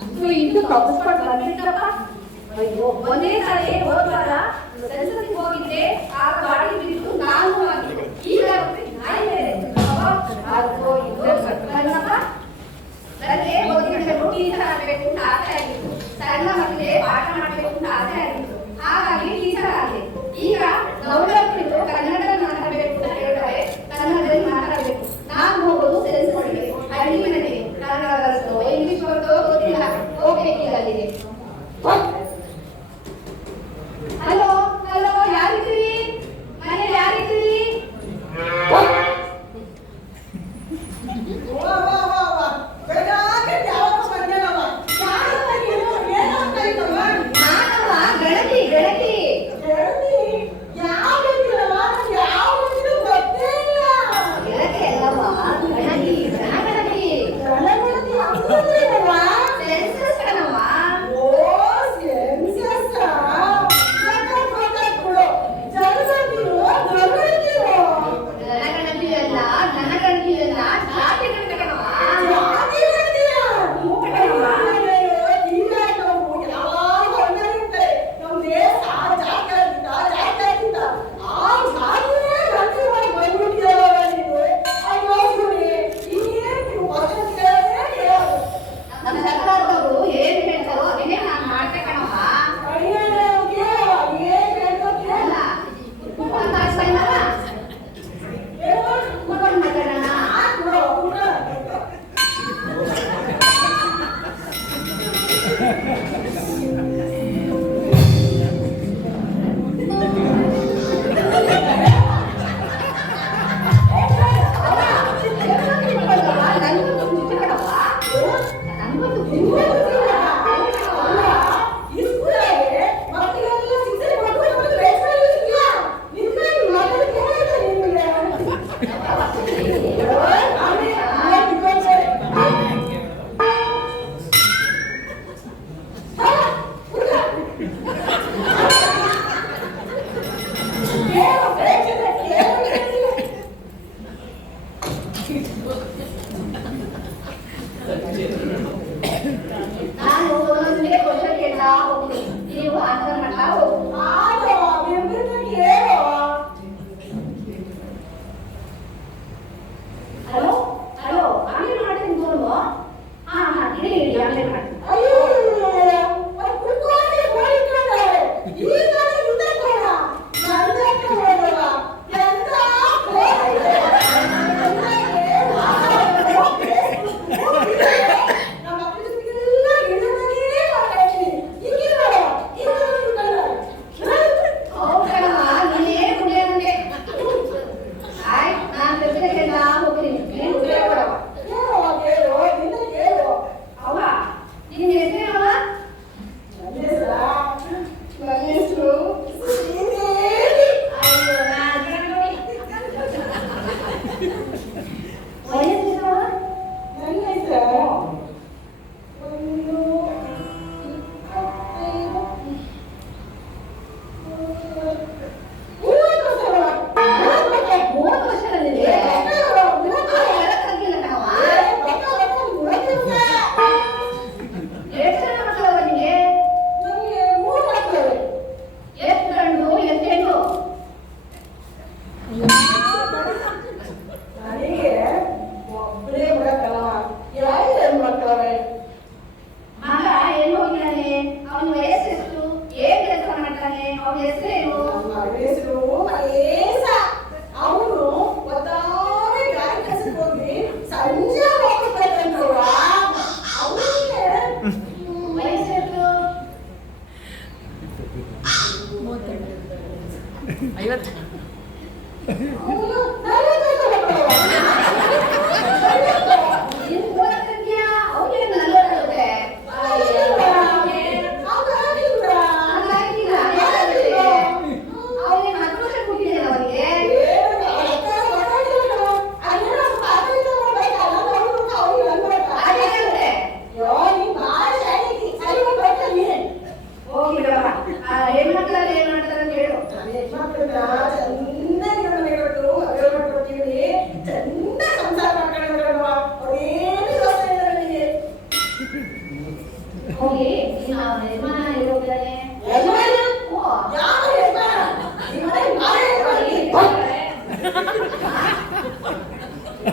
ಅಂತೂ ಇಂದು ತಪ್ಪಿಸ್ಕೊಂಡು ಬಂದಿದ್ದಪ್ಪ. ಅಯ್ಯೋ ಒಂದೇ ಸಲ ಹೋದ್ವಾರ ಕೆಲಸಕ್ಕೆ ಹೋಗಿದ್ದೆ, ಆ ಗಾಡಿ ಬಿದ್ದು ನಾನು ಆಗಿದ್ದೆ. ಈಗ ನಾಯಿ ಬೇರೆ ಅದಕ್ಕೋ ಇಲ್ಲಪ್ಪ. ನನಗೆ ಓದಿಕೊಂಡು ಟೀಚರ್ ಆಗಬೇಕು ಅಂತ ಆಸೆ ಆಗಿತ್ತು. ಸಣ್ಣ ಮಕ್ಕಳಿಗೆ ಪಾಠ ಮಾಡಬೇಕು ಅಂತ ಆಸೆ ಆಗಿತ್ತು. ಹಾಗಾಗಿ ಟೀಚರ್ ಆಗಿದೆ. ಈಗ ಗೌರವಗಳು ಕನ್ನಡ ಮಾತಾಡಬೇಕು ಅಂತ ಹೇಳ್ತಾರೆ, ಕನ್ನಡದಲ್ಲಿ ಮಾತಾಡಬೇಕು. ನಾನು ಹೋಗೋದು ಸೇರಿಸ್ಕೊಂಡಿದೆ ಹಳ್ಳಿ ಮನೆಗೆ. ಕನ್ನಡ ಬರುತ್ತೋ ಇಂಗ್ಲಿಷ್ ಬರುತ್ತೋ ಗೊತ್ತಿಲ್ಲ, ಹೋಗ್ಬೇಕಿಲ್ಲ ಅಲ್ಲಿಗೆ. ಹಲೋ ಹಲೋ, ಯಾರಿದ್ದೀರಿ ಮನೇಲಿ? ಯಾರಿದ್ದೀರಿ? ಗೆಳತಿ ಗೆಳತಿ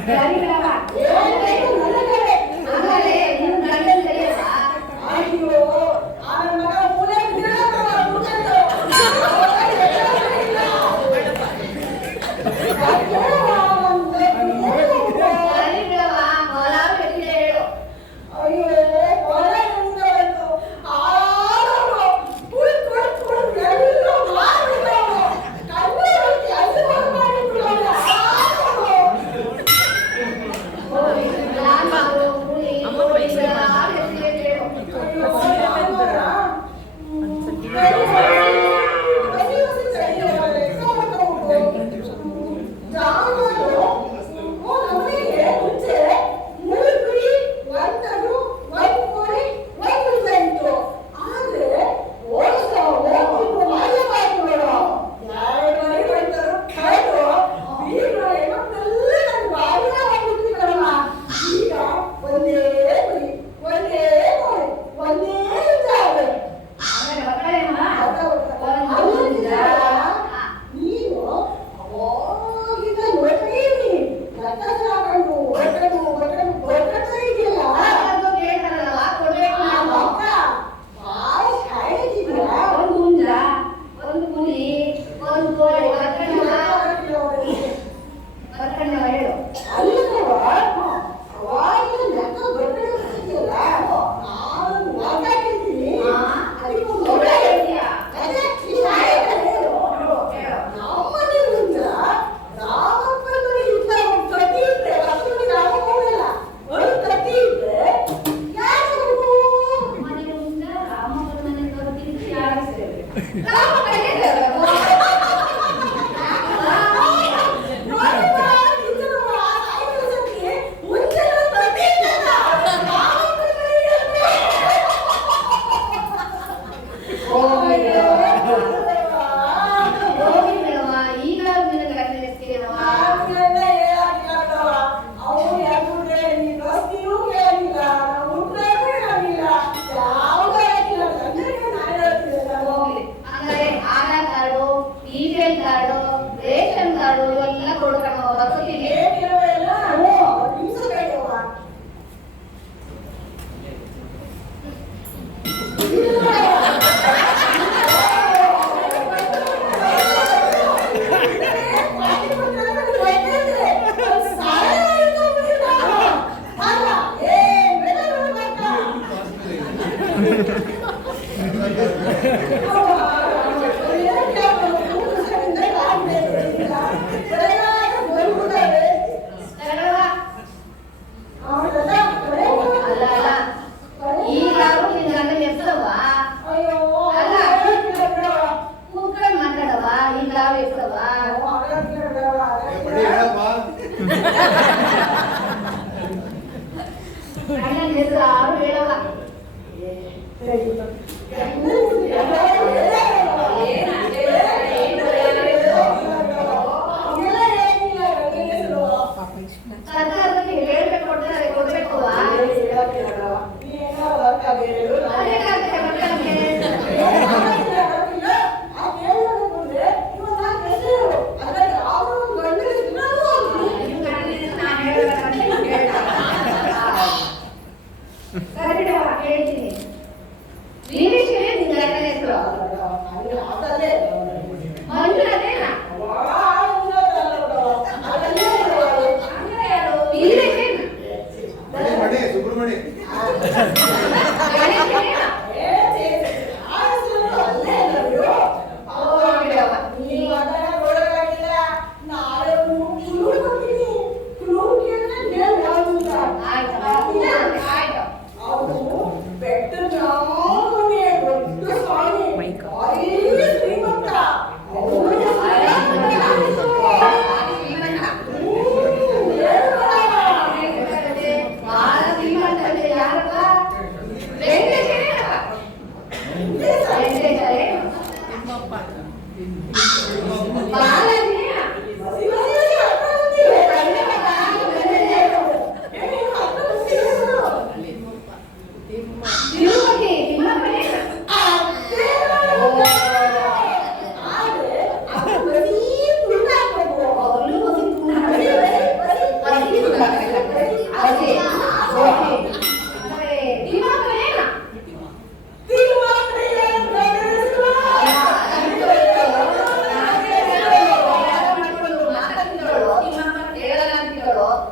ಸರಿ ಬಿಡವ್ವ. ಆಮೇಲೆ ನಿನ್ನ ಗಂಡನ ಕರೆಯವ್ವ. ಅಯ್ಯೋ ಆ ಮಗ ಮೂಲೆ ಸರಿ ಬಿಡವ್ವ, ಹೊಲ ಬೆಟ್ಟಿದೆ ಹೇಳು. ಅಯ್ಯೋ ಹೊಲ ಎಂದವನು ಆಡೋನು ಕುಳಿತು ಎಲ್ಲ ಮಾಡಿಬಿಡೋನು ಕಣ್ಣು ಕೆಲಸ ಮಾಡಿಬಿಡೋನು ನಾನು ಹುಳಿ ಹುಳಿಗಳ ಬೆಟ್ಟಿದೆ ಹೇಳು. ರೇಷನ್ ಕಾರ್ಡು ಇವೆಲ್ಲ ಕೊಡ್ತಾನ ವಸತಿಗೆ. ಬೆಟ್ಟ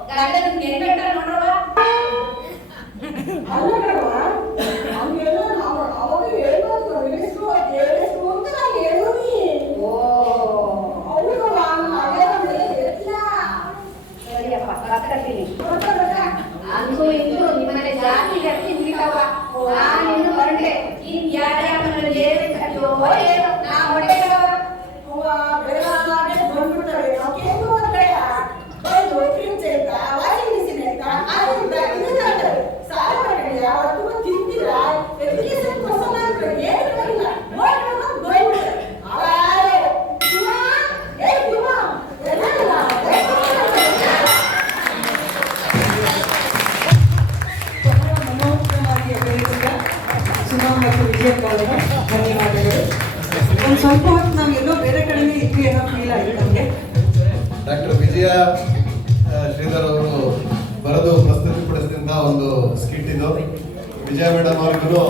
ಗಂಡನ ನೆನ್ಗಟ್ಟ ನೋಡ್ರವ. ಅಲ್ಲ ಕಣವ್ವ, ಹಂಗೆಲ್ಲ ಅವಾಗ ಹೇಳೋದು ನಿಲ್ಲಿಸು ಅಂತ ನಾನು ಹೇಳೋನಿ. ಓ ಹೌದವ್ವ, ಅವೆಲ್ಲ ಗೊತ್ತಿಲ್ಲ. ಸರಿಯಪ್ಪ, ಕರ್ತೀನಿ. ಅಂತೂ ಇಂತೂ ನಿಮ್ಮನೆ ಜಾಸ್ತಿ ಜಾಸ್ತಿ ಬಿಟ್ಟವ. ನಾನಿನ್ನು ಹೊರಟೆ. ಇನ್ ಯಾರ್ಯಾರ ಏನೋ ನಾ ಹೊರಟೆವ. ಅವ್ವ, ಬೇಗ ಬಂದ್ಬಿಡ್ತಾರೆ. ನಾವು ಕೇಳ್ಕೊ ಬೇಡ. ಬಂದು ಫ್ರಿಡ್ಜ್ ಆಯ್ತಾ, ವಾಷಿಂಗ್ ಮಿಷಿನ್ ಆಯ್ತಾ, ಅದರಿಂದ ಇದನ್ನ ಅಂತಾರೆ. ಸಾಲ ಮಾಡ್ಕೊಳ್ಳಿ, ಅವತ್ತು ತಿಂದಿಲ್ಲ, ಎಜುಕೇಶನ್ ಕೊಡ್ಸೋಣ ಅಂದ್ರೆ ಏನು ಮಾಡಿಲ್ಲ. ನೋಡ್ಕೊಂಡು ಬಂದ್ಬಿಡ್ತಾರೆ. ಮನೋಜ್ಞವಾಗಿ ಬೆಳೆದಿದ್ದ ಸುಮಾ ಮತ್ತು ವಿಜಯಕ್ಕ ಅವರಿಗೆ ಧನ್ಯವಾದಗಳು. ಒಂದು ಸ್ವಲ್ಪ ಹೊತ್ತು ನಾವು ಎಲ್ಲೋ ಬೇರೆ ಕಡೆನೇ ಇದ್ವಿ ಅನ್ನೋ ಫೀಲ್ ಆಯಿತು ನಮಗೆ. ಡಾಕ್ಟರ್ ವಿಜಯ ಶ್ರೀಧರ್ ಅವರು ಬರೆದು ಪ್ರಸ್ತುತಿಪಡಿಸಿದಂತಹ ಒಂದು ಸ್ಕಿಟ್ ಇದು. ವಿಜಯ ಮೇಡಮ್ ಅವ್ರಿಗೂ